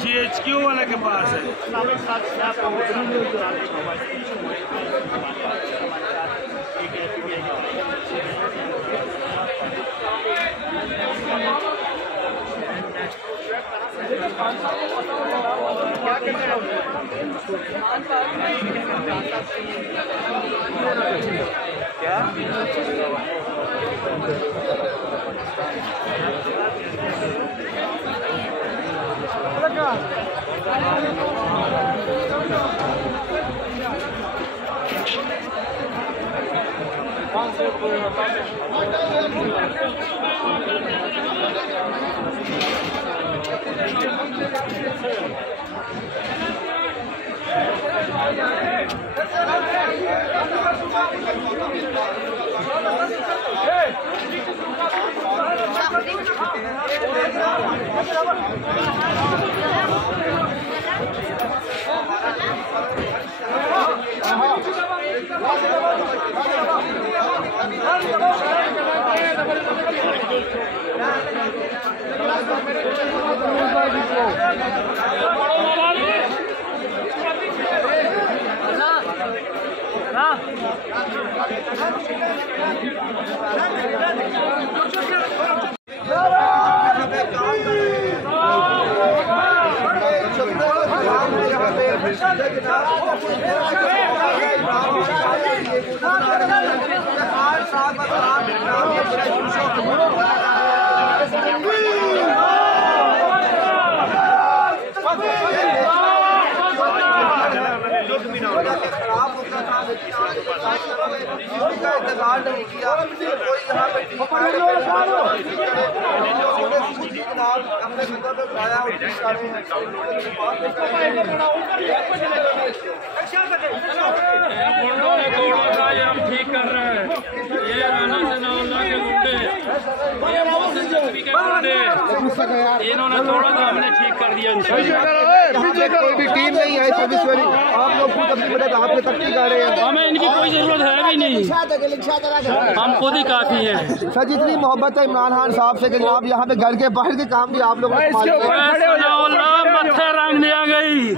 GHQ वाले के पास है। हम ठीक कर रहे हैं। ये राना से नौला के गुंडे, ये मोहसिन नकवी के गुंडे, इन्होंने तोड़ा तो हमने ठीक कर दिया। कोई भी टीम नहीं आई सर्विस वाली, आप लोग खुद अपनी मदद आपने तक की जा रहे हैं। हमें इनकी कोई जरूरत है भी नहीं, हम खुद ही काफी हैं। सर जितनी मोहब्बत है इमरान खान साहब से कि जनाब यहाँ पे घर के बाहर के काम भी आप लोग मत्थे रंग दिया गई।